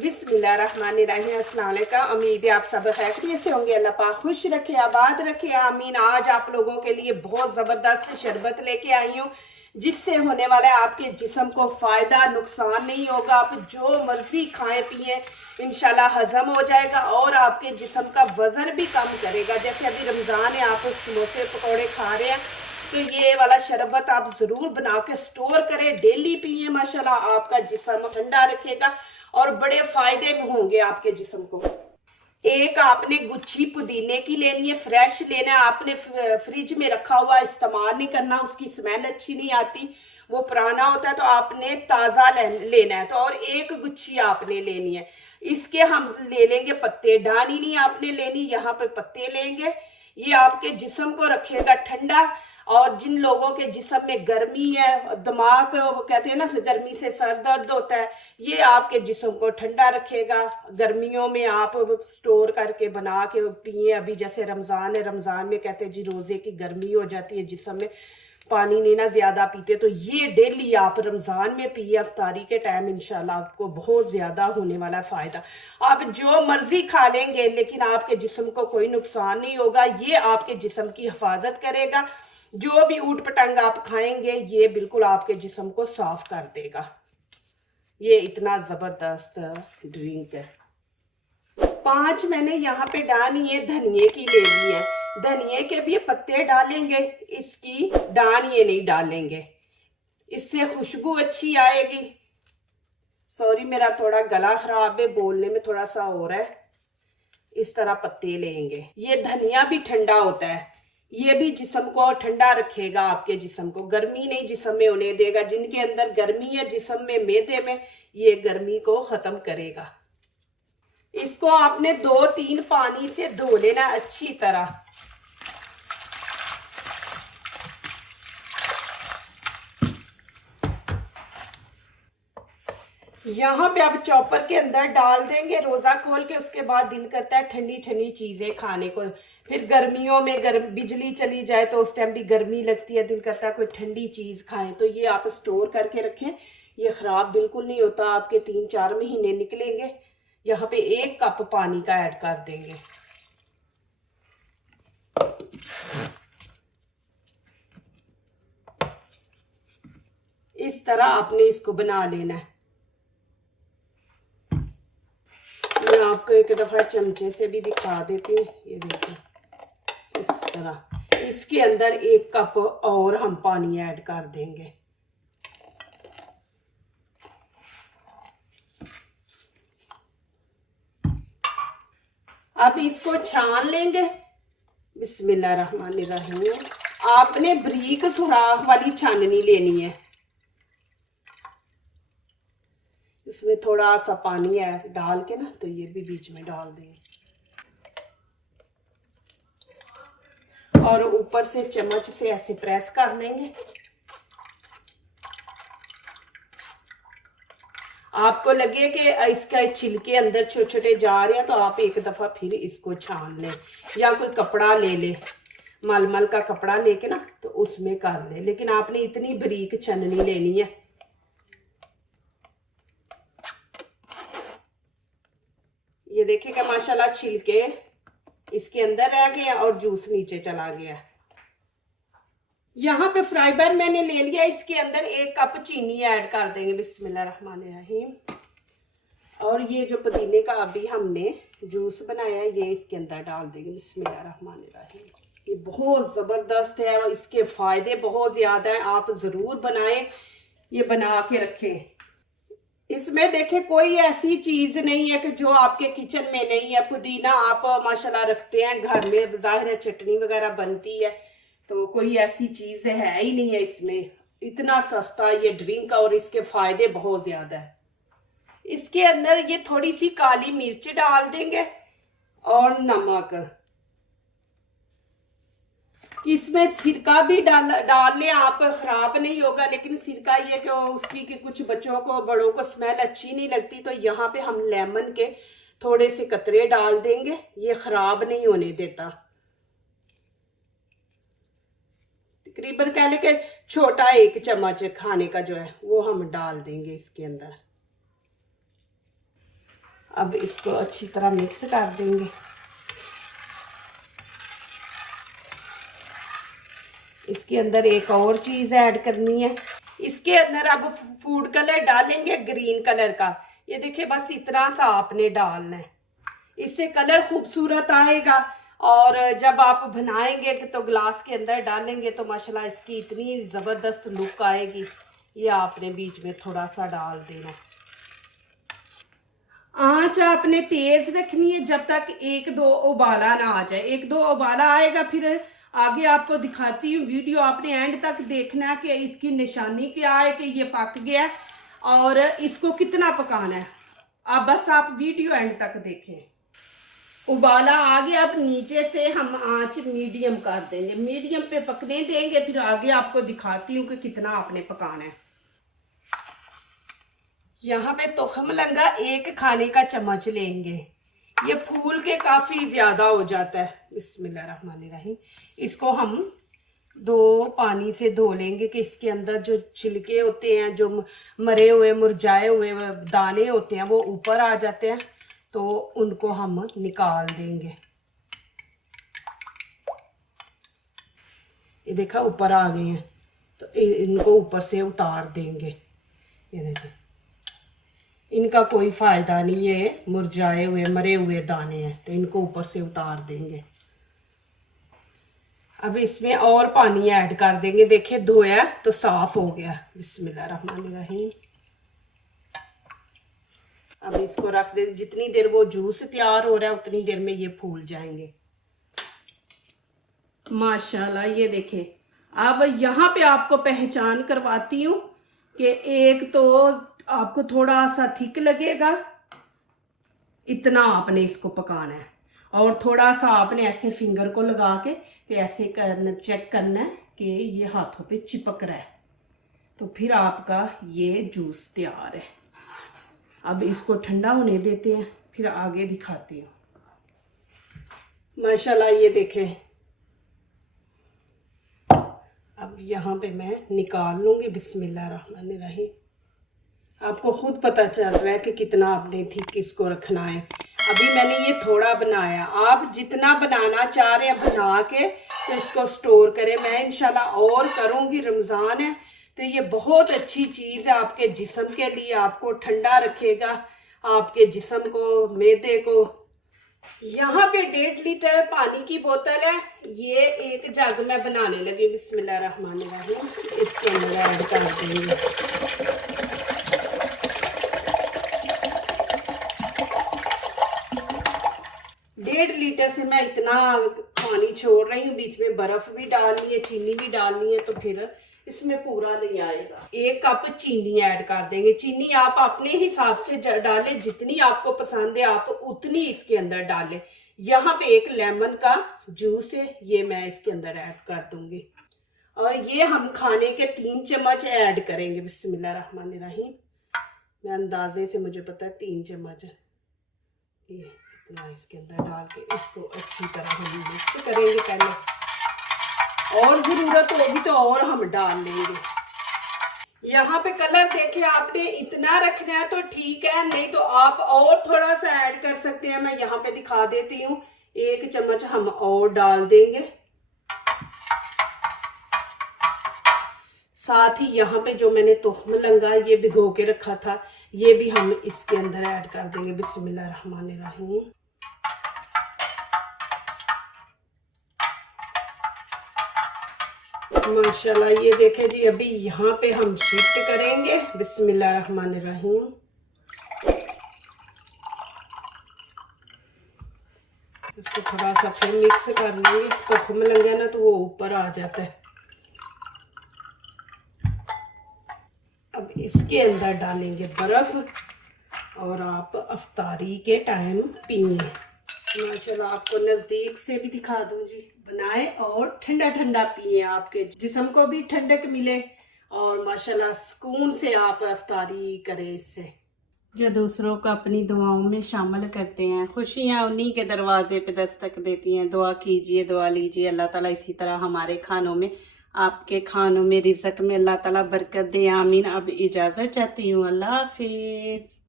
बिस्मिल्लाहिर्रहमानिर्रहीम। अस्सलाम वालेकुम। उम्मीद है आप सब खैरियत से होंगे। अल्लाह पाक खुश रखे, आबाद रखे, आमीन। आज आप लोगों के लिए बहुत ज़बरदस्त शरबत लेके आई हूँ जिससे होने वाला है आपके जिस्म को फ़ायदा, नुकसान नहीं होगा। आप जो मर्ज़ी खाएं पिए इंशाल्लाह हज़म हो जाएगा और आपके जिस्म का वज़न भी कम करेगा। जैसे अभी रमज़ान है, आप समोसे पकौड़े खा रहे हैं तो ये वाला शरबत आप ज़रूर बना के स्टोर करें, डेली पिए। माशाल्लाह आपका जिस्म ठंडा रखेगा और बड़े फायदे में होंगे आपके जिस्म को। एक आपने गुच्छी पुदीने की लेनी है, फ्रेश लेना है। आपने फ्रिज में रखा हुआ इस्तेमाल नहीं करना, उसकी स्मेल अच्छी नहीं आती, वो पुराना होता है। तो आपने ताज़ा लेना है। तो और एक गुच्छी आपने लेनी है। इसके हम ले लेंगे पत्ते, डानी नहीं आपने लेनी, यहाँ पे पत्ते लेंगे। ये आपके जिस्म को रखेगा ठंडा। और जिन लोगों के जिस्म में गर्मी है, दिमाग वो कहते हैं ना गर्मी से सर दर्द होता है, ये आपके जिस्म को ठंडा रखेगा। गर्मियों में आप स्टोर करके बना के पिए। अभी जैसे रमज़ान है, रमज़ान में कहते हैं जी रोज़े की गर्मी हो जाती है जिस्म में, पानी नहीं ना ज़्यादा पीते, तो ये डेली आप रमज़ान में पिए अफ्तारी के टाइम। इंशाल्लाह आपको बहुत ज़्यादा होने वाला फ़ायदा। आप जो मर्ज़ी खा लेंगे लेकिन आपके जिस्म को कोई नुकसान नहीं होगा। ये आपके जिस्म की हिफाजत करेगा। जो भी ऊट पटांग आप खाएंगे ये बिल्कुल आपके जिस्म को साफ कर देगा। ये इतना ज़बरदस्त ड्रिंक है। 5 मैंने यहाँ पे डाली है धनिए की ले ली है। धनिए के भी पत्ते डालेंगे, इसकी डाल ये नहीं डालेंगे, इससे खुशबू अच्छी आएगी। सॉरी मेरा थोड़ा गला खराब है, बोलने में थोड़ा सा हो रहा है। इस तरह पत्ते लेंगे। ये धनिया भी ठंडा होता है, ये भी जिस्म को ठंडा रखेगा। आपके जिस्म को गर्मी नहीं जिस्म में होने देगा। जिनके अंदर गर्मी है जिस्म में, मैदे में, ये गर्मी को खत्म करेगा। इसको आपने 2-3 पानी से धो लेना अच्छी तरह। यहाँ पे आप चॉपर के अंदर डाल देंगे रोज़ा खोल के। उसके बाद दिल करता है ठंडी ठंडी चीज़ें खाने को। फिर गर्मियों में बिजली चली जाए तो उस टाइम भी गर्मी लगती है, दिल करता है कोई ठंडी चीज़ खाएं। तो ये आप स्टोर करके रखें, ये ख़राब बिल्कुल नहीं होता, आपके 3-4 महीने निकलेंगे। यहाँ पे 1 कप पानी का ऐड कर देंगे। इस तरह आपने इसको बना लेना है। मैं आपको एक दफ़ा चमचे से भी दिखा देती हूँ। ये देखिए इस तरह। इसके अंदर 1 कप और हम पानी ऐड कर देंगे। अब इसको छान लेंगे। बिस्मिल्लाहिर्रहमानिर्रहीम। आपने बारीक सुराख वाली छाननी लेनी है। इसमें थोड़ा सा पानी है डाल के ना, तो ये भी बीच में डाल देंगे और ऊपर से चम्मच से ऐसे प्रेस कर लेंगे। आपको लगे कि इसका छिलके अंदर छोटे छोटे जा रहे हैं तो आप एक दफ़ा फिर इसको छान लें, या कोई कपड़ा ले ले, मलमल का कपड़ा लेके ना तो उसमें कर ले। लेकिन आपने इतनी बारीक छननी लेनी है। ये देखिएगा माशाल्लाह छिलके इसके अंदर रह गए और जूस नीचे चला गया। यहाँ पे फ्राई पैन मैंने ले लिया, इसके अंदर 1 कप चीनी ऐड कर देंगे। बिस्मिल्लाहिर्रहमानिर्रहीम। और ये जो पुदीने का अभी हमने जूस बनाया है ये इसके अंदर डाल देंगे। बिस्मिल्लाहिर्रहमानिर्रहीम। ये बहुत ज़बरदस्त है और इसके फ़ायदे बहुत ज़्यादा हैं। आप ज़रूर बनाएं, ये बना के रखें। इसमें देखें कोई ऐसी चीज़ नहीं है कि जो आपके किचन में नहीं है। पुदीना आप माशाल्लाह रखते हैं घर में, ज़ाहिर है चटनी वगैरह बनती है, तो कोई ऐसी चीज़ है ही नहीं है इसमें। इतना सस्ता ये ड्रिंक और इसके फ़ायदे बहुत ज़्यादा है। इसके अंदर ये थोड़ी सी काली मिर्च डाल देंगे और नमक। इसमें सिरका भी डाल लें आप, ख़राब नहीं होगा। लेकिन सिरका ये कि उसकी कि कुछ बच्चों को बड़ों को स्मेल अच्छी नहीं लगती, तो यहाँ पे हम लेमन के थोड़े से कतरे डाल देंगे, ये ख़राब नहीं होने देता। तकरीबन कह लें कि छोटा 1 चम्मच खाने का जो है वो हम डाल देंगे इसके अंदर। अब इसको अच्छी तरह मिक्स कर देंगे। इसके अंदर एक और चीज़ ऐड करनी है। इसके अंदर अब फूड कलर डालेंगे ग्रीन कलर का। ये देखिए बस इतना सा आपने डालना है, इससे कलर खूबसूरत आएगा। और जब आप बनाएंगे तो ग्लास के अंदर डालेंगे तो माशाल्लाह इसकी इतनी ज़बरदस्त लुक आएगी। ये आपने बीच में थोड़ा सा डाल देना। आँच आपने तेज़ रखनी है जब तक 1-2 उबाला ना आ जाए। 1-2 उबाला आएगा फिर आगे आपको दिखाती हूँ। वीडियो आपने एंड तक देखना है कि इसकी निशानी क्या है कि ये पक गया और इसको कितना पकाना है। अब बस आप वीडियो एंड तक देखें। उबाला आ गया, अब नीचे से हम आंच मीडियम कर देंगे, मीडियम पे पकने देंगे। फिर आगे आपको दिखाती हूँ कि कितना आपने पकाना है। यहाँ पे तुखमलंगा 1 खाने का चम्मच लेंगे। ये फूल के काफ़ी ज़्यादा हो जाता है। बिस्मिल्लाहिर्रहमानिर्रहीम। इसको हम 2 पानी से धो लेंगे कि इसके अंदर जो छिलके होते हैं, जो मरे हुए मुरझाए हुए दाने होते हैं, वो ऊपर आ जाते हैं, तो उनको हम निकाल देंगे। ये देखा ऊपर आ गए हैं, तो इनको ऊपर से उतार देंगे। ये देखिए इनका कोई फ़ायदा नहीं है, मुरझाए हुए मरे हुए दाने हैं, तो इनको ऊपर से उतार देंगे। अब इसमें और पानी ऐड कर देंगे। देखिए धोया तो साफ़ हो गया। बिस्मिल्लाहिर्रहमानिर्रहीम। अब इसको रख दे। जितनी देर वो जूस तैयार हो रहा है उतनी देर में ये फूल जाएंगे माशाल्लाह। ये देखें, अब यहाँ पे आपको पहचान करवाती हूँ कि एक तो आपको थोड़ा सा थिक लगेगा, इतना आपने इसको पकाना है, और थोड़ा सा आपने ऐसे फिंगर को लगा के तो ऐसे करना, चेक करना है कि ये हाथों पे चिपक रहा है, तो फिर आपका ये जूस तैयार है। अब इसको ठंडा होने देते हैं, फिर आगे दिखाती हूँ। माशाल्लाह ये देखें, अब यहाँ पे मैं निकाल लूँगी। बिस्मिल्लाहिर्रहमानिर्रहीम। आपको खुद पता चल रहा है कि कितना आपने थिक इसको रखना है। अभी मैंने ये थोड़ा बनाया, आप जितना बनाना चाह रहे हैं बना के तो इसको स्टोर करें। मैं इंशाल्लाह और करूँगी। रमज़ान है तो ये बहुत अच्छी चीज़ है आपके जिस्म के लिए, आपको ठंडा रखेगा, आपके जिस्म को, मैदे को। यहाँ पे 1.5 लीटर पानी की बोतल है, ये 1 जग में बनाने लगी। बिस्मिल्लाहिर्रहमानिर्रहीम। इसके अंदर ऐड कर देंगे। 1.5 लीटर से मैं इतना पानी छोड़ रही हूँ। बीच में बर्फ भी डालनी है, चीनी भी डालनी है, तो फिर इसमें पूरा नहीं आएगा। 1 कप चीनी ऐड कर देंगे। चीनी आप अपने हिसाब से डालें, जितनी आपको पसंद है आप उतनी इसके अंदर डालें। यहाँ पे 1 लेमन का जूस है, ये मैं इसके अंदर ऐड कर दूंगी। और ये हम खाने के 3 चम्मच ऐड करेंगे। बिस्मिल्लाहिर्रहमानिर्रहीम। मैं अंदाजे से, मुझे पता है 3 चम्मच है। ये इतना इसके अंदर डाल के इसको अच्छी तरह हम मिक्स करेंगे पहले, और ज़रूरत होगी तो और हम डाल लेंगे। यहाँ पे कलर देखे आपने इतना रखना है तो ठीक है, नहीं तो आप और थोड़ा सा ऐड कर सकते हैं। मैं यहाँ पे दिखा देती हूँ, 1 चम्मच हम और डाल देंगे। साथ ही यहाँ पे जो मैंने तुखमलंगा ये भिगो के रखा था, ये भी हम इसके अंदर ऐड कर देंगे। बिस्मिल्लाहिर्रहमानिर्रहीम। माशाल्लाह ये देखें जी, अभी यहाँ पे हम शिफ्ट करेंगे। बिस्मिल्लाहिर्रहमानिर्रहीम। इसको थोड़ा सा फिर मिक्स कर लेंगे। तुखमलंगा ना तो वो ऊपर आ जाता है। अब इसके अंदर डालेंगे बर्फ, और आप अफ्तारी के टाइम पिए। माशाल्लाह आपको नज़दीक से भी दिखा दूँ जी। बनाए और ठंडा ठंडा पिए, आपके जिस्म को भी ठंडक मिले और माशाल्लाह सुकून से आप अफ्तारी करें इससे। जो दूसरों को अपनी दुआओं में शामिल करते हैं, खुशियाँ उन्हीं के दरवाजे पे दस्तक देती हैं। दुआ कीजिए, दुआ लीजिए, अल्लाह ताला इसी तरह हमारे खानों में, आपके खानों में, रिज़्क़ में अल्लाह ताला बरकत दे। आमीन। अब इजाज़त चाहती हूँ। अल्लाह हाफिज़।